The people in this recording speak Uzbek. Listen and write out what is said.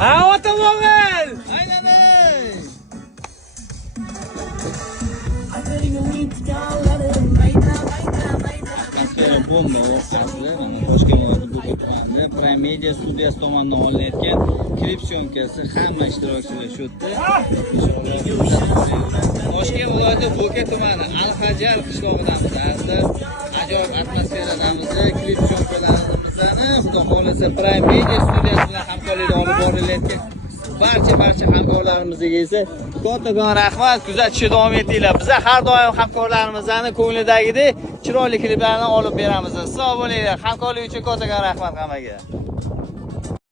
Ha, otamog'il. Aynan. Atmosfera bomba asli mana Toshkent viloyati Bo'ka tumanida Prime Media studiyasi tomonidan olinayotgan klip syomkasi hamma ishtirokchilar shu yerda. Toshkent viloyati Bo'ka tumani Al-Hajar qishlog'idamiz. Ajoyib atmosferadamiz. Klip syomkalarimizdan xudo xolasa Prime Media studiyasi bilan hamkorlikda olib borilayotgan barcha hamkorlarimizga esa kattakon rahmat, kuzatishda davom etinglar. Biz har doim hamkorlarimizning ko'nglidagidek chiroyli kliplarni olib beramiz. Sog' bo'linglar. Hamkorlik uchun kattakon rahmat hammaga.